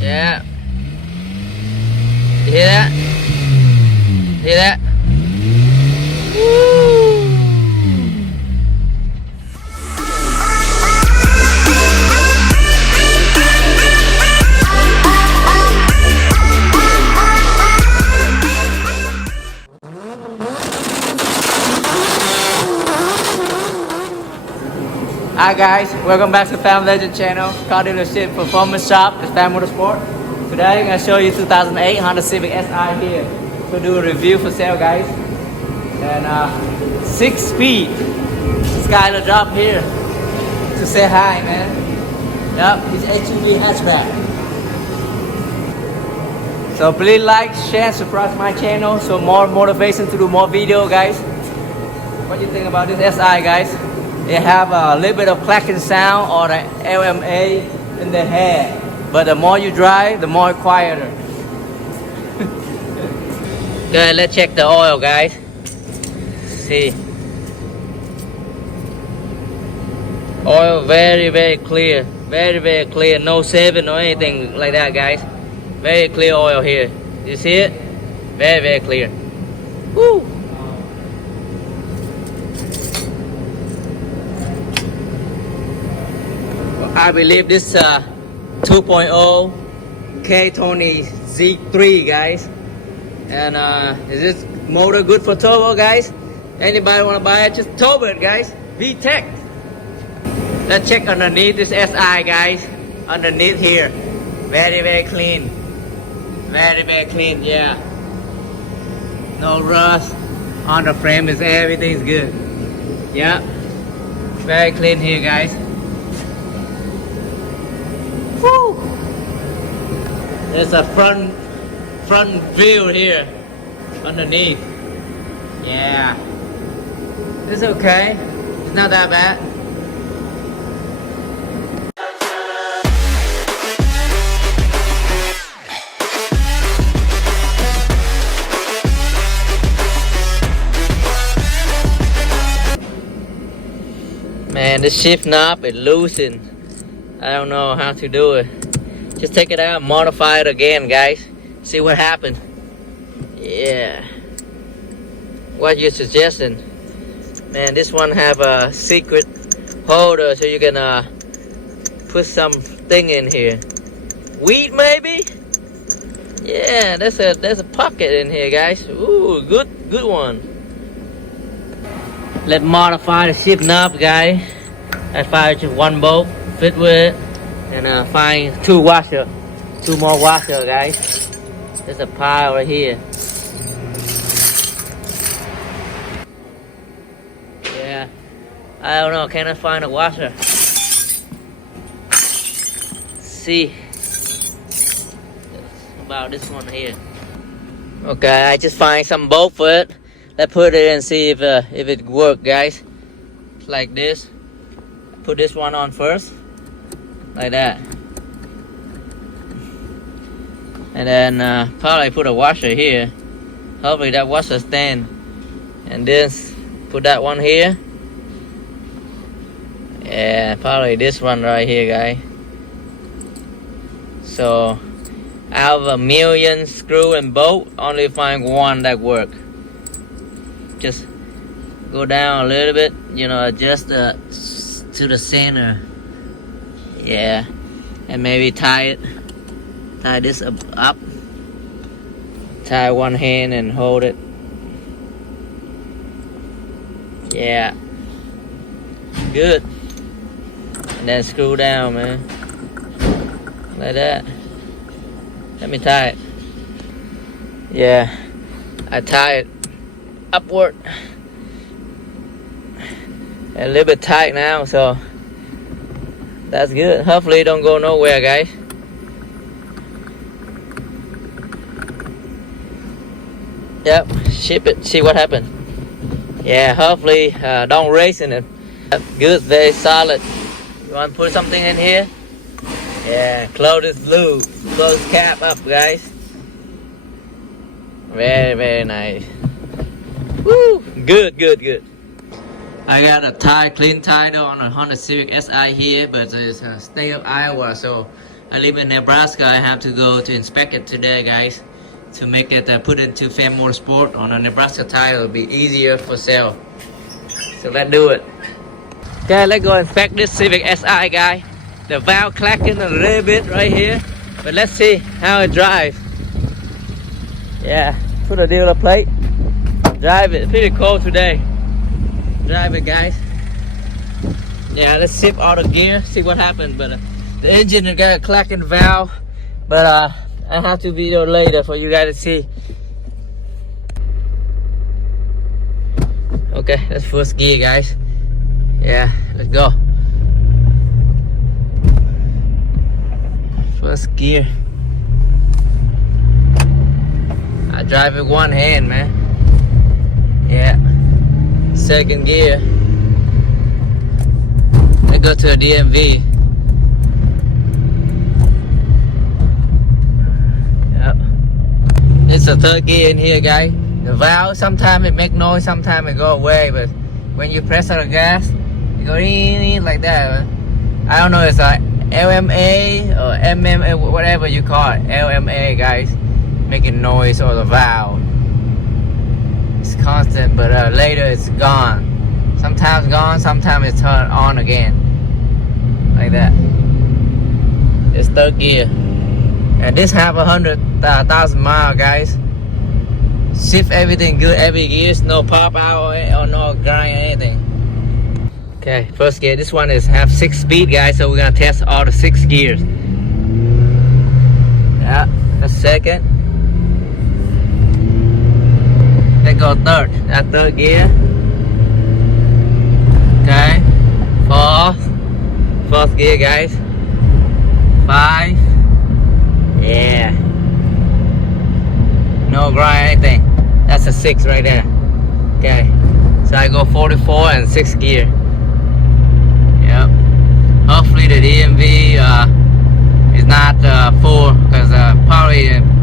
Yeah. You hear that? Hear that? Woo! Hi guys, welcome back to Family Legend channel, car dealership performance shop, it's Fan Motorsport. Today I'm going to show you 2008 Honda Civic Si here. To do a review for sale guys. And 6-speed. This guy in the drop here to say hi man. Yep, it's HUV hatchback. So please like, share, and subscribe to my channel so more motivation to do more video guys. What do you think about this Si guys? It have a little bit of clacking sound or the LMA in the head, but the more you drive, the more quieter. Good, let's check the oil, guys. See, oil very clear, very clear. No saving or anything like that, guys. Very clear oil here. You see it? Very clear. Woo! I believe this 2.0 K20 Z3 guys, and is this motor good for turbo guys? Anybody want to buy it, just turbo it guys. VTEC. Let's check underneath this Si guys. Underneath here, very clean, very clean. Yeah, no rust on the frame, is everything's good. Yeah, very clean here guys. Woo! There's a front view here underneath. Yeah, it's okay. It's not that bad. Man, the shift knob is loosened. I don't know how to do it. Just take it out, modify it again, guys. See what happens. Yeah. What you suggesting? Man, this one have a secret holder, so you can put something in here. Wheat maybe? Yeah, there's a pocket in here, guys. Ooh, good one. Let's modify the shift knob, guys. I find just one bolt. Fit with it, and find two more washer guys. There's a pile right here. Yeah, I don't know, can I find a washer? See about this one here. Okay, I just find some bolt for it. Let's put it and see if it works guys. Like this. Put this one on first. Like that, and then probably put a washer here. Hopefully that washer stand, and then put that one here. Yeah, probably this one right here, guys. So out of 1,000,000 screw and bolt, only find one that work. Just go down a little bit, you know, adjust to the center. Yeah, and maybe tie this up. Tie one hand and hold it. Yeah, good. And then screw down, man, like that. Let me tie it. Yeah, I tie it upward. A little bit tight now, so that's good. Hopefully it don't go nowhere, guys. Yep, ship it, see what happens. Yeah, hopefully don't race in it. Good, very solid. You want to put something in here? Yeah, close this blue. Close cap up, guys. Very nice. Woo! Good. I got a clean title on a Honda Civic Si here, but it's a state of Iowa, so I live in Nebraska. I have to go to inspect it today, guys, to make it put into Fan Motorsport on a Nebraska title. It'll be easier for sale. So let's do it. Okay, let's go inspect this Civic Si, guy. The valve clacking a little bit right here, but let's see how it drives. Yeah, put a dealer plate. Drive it. Pretty cold today. Drive it, guys. Yeah, let's sip all the gear, see what happens. But the engine got a clacking valve, but I have to video later for you guys to see. Okay, that's first gear, guys. Yeah, let's go. First gear. I drive with one hand, man. Yeah. Second gear. Let's go to a DMV. Yep. It's a third gear in here, guys. The valve, sometimes it make noise, sometimes it go away, but when you press on the gas, it go in like that. I don't know, it's a LMA or MMA, whatever you call it. LMA, guys, making noise, or the valve. It's constant, but later it's gone. Sometimes gone, sometimes it's turned on again. Like that. It's third gear. And this have 100,000 miles, guys. Shift everything good every gear, no pop out or no grind or anything. Okay, first gear. This one is have 6 speed, guys, so we're gonna test all the 6 gears. Yeah, that's second. Let's go third. That's third gear. Okay, fourth gear, guys. 5. Yeah. No grind anything. That's a 6 right there. Okay, so I go 44 and 6 gear. Yep. Hopefully the DMV is not full, because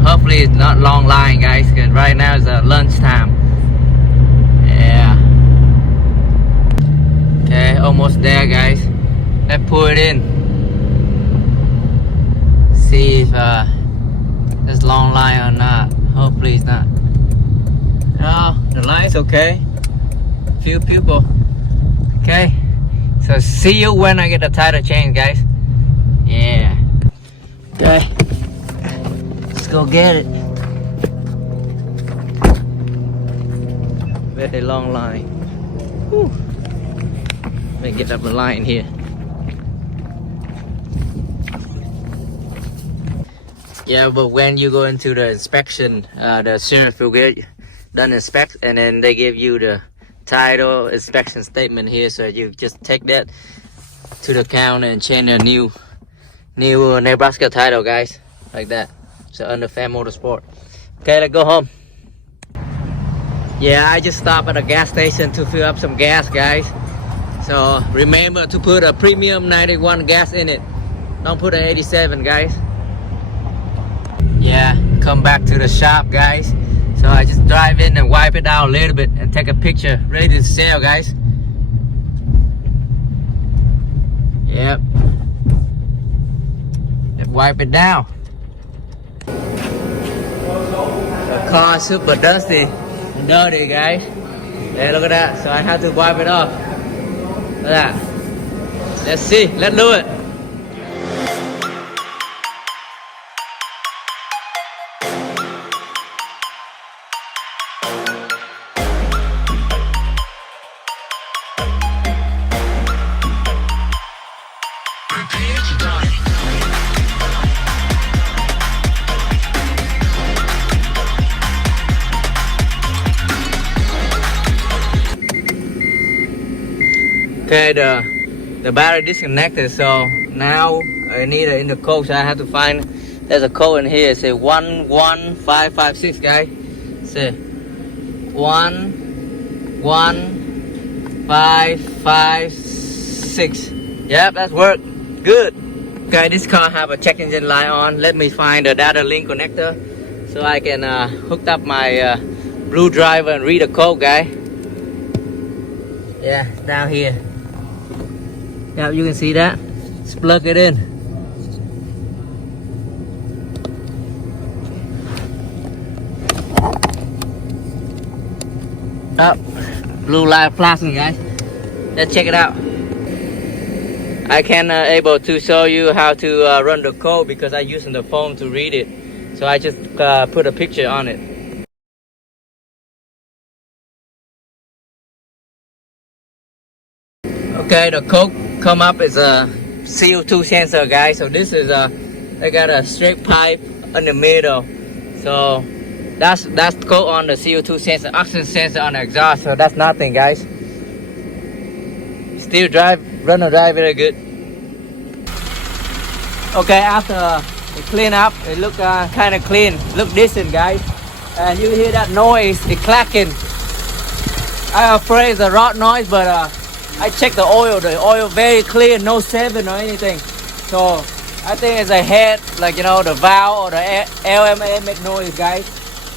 hopefully it's not long line, guys, because right now it's lunchtime. Yeah. Okay, almost there, guys. Let's pull it in. See if there's long line or not. Hopefully it's not. No, the line's okay. Few people. Okay. So see you when I get the tire change, guys. Yeah. Okay. Let's go get it. Very long line. Whew. Let me get up the line here. Yeah, but when you go into the inspection, the sheriff will get done inspect, and then they give you the title inspection statement here. So you just take that to the counter and change a new Nebraska title, guys, like that. So under Fan Motorsport. Okay, let's go home. Yeah, I just stopped at a gas station to fill up some gas, guys. So remember to put a premium 91 gas in it. Don't put an 87, guys. Yeah, come back to the shop, guys. So I just drive in and wipe it out a little bit and take a picture. Ready to sell, guys. Yep. Let's wipe it down. The car is super dusty and dirty, guys. Hey, look at that. So I have to wipe it off. Look at that. Let's see. Let's do it. Okay, the battery disconnected, so now I need it in the code, so I have to find, there's a code in here. It says 11556, guys. It says 11556. Yep, that's work. Good. Okay, this car have a check engine light on. Let me find the data link connector so I can hook up my blue driver and read the code, guy. Yeah, down here. Yeah, you can see that. Let's plug it in. Up, blue light flashing, guys. Let's check it out. I can able to show you how to run the code because I using the phone to read it. So I just put a picture on it. Okay, the code come up is a CO2 sensor, guys. So this is they got a straight pipe in the middle. So that's code on the CO2 sensor, oxygen sensor on the exhaust. So that's nothing, guys. Still run the drive very good. Okay, after it clean up, it look kind of clean, look decent, guys. And you hear that noise, it clacking. I'm afraid it's a rot noise, but I checked the oil very clear, no seven or anything. So I think it's a head, like you know, the valve or the LMA make noise, guys.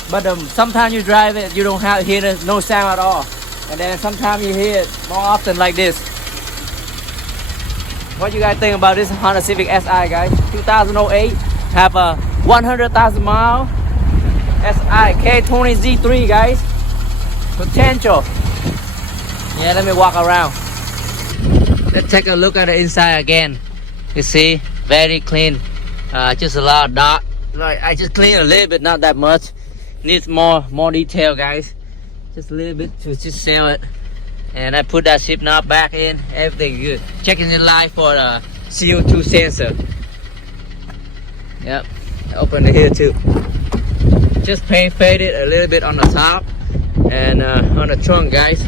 But sometimes you drive it, you don't hear no sound at all. And then sometimes you hear it more often like this. What you guys think about this Honda Civic Si, guys? 2008, have a 100,000 mile Si K20 Z3, guys. Potential. Yeah, let me walk around. Let's take a look at the inside again. You see, very clean. Just a lot of dark. Like I just clean a little bit, not that much. Needs more detail, guys. Just a little bit to just sell it. And I put that ship knob back in. Everything good. Checking the light for the CO2 sensor. Yep. Open it here too. Just paint faded a little bit on the top and on the trunk, guys.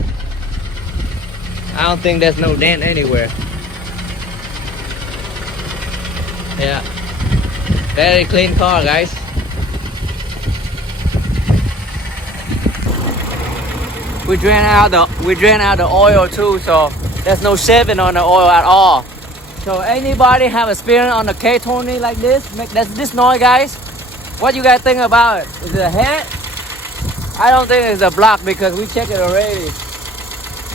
I don't think there's no dent anywhere. Yeah. Very clean car, guys. We drain out the oil too, so there's no shaving on the oil at all. So anybody have experience on the K20 like this, make this noise, guys? What you guys think about it? Is it a head? I don't think it's a block because we checked it already.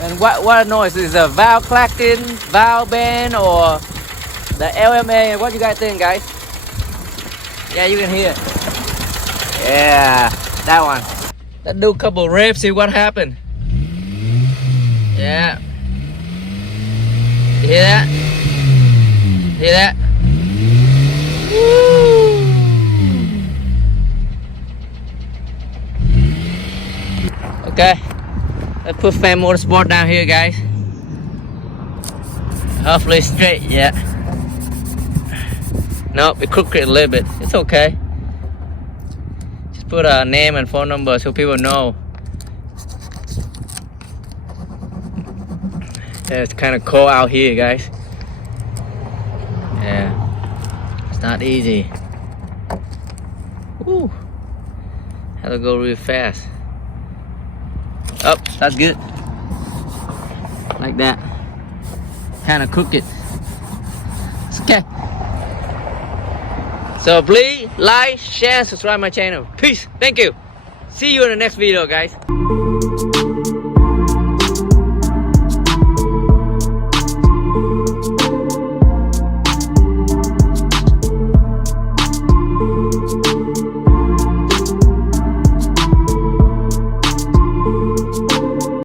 And what noise is a valve clacking, valve bend, or the LMA? What you guys think, guys? Yeah, you can hear it. Yeah, that one. Let's do a couple reps, see what happened. Yeah. You hear that? Hear that? Woo. Okay. Let's put Fan Motorsport down here, guys. Hopefully straight, yeah. Nope, it crooked a little bit. It's okay. Just put a name and phone number so people know. Yeah, it's kind of cold out here, guys. Yeah, it's not easy. Woo. Have to go really fast. Oh, that's good. Like that. Kind of cook it. It's okay. So please like, share, subscribe my channel. Peace. Thank you. See you in the next video, guys.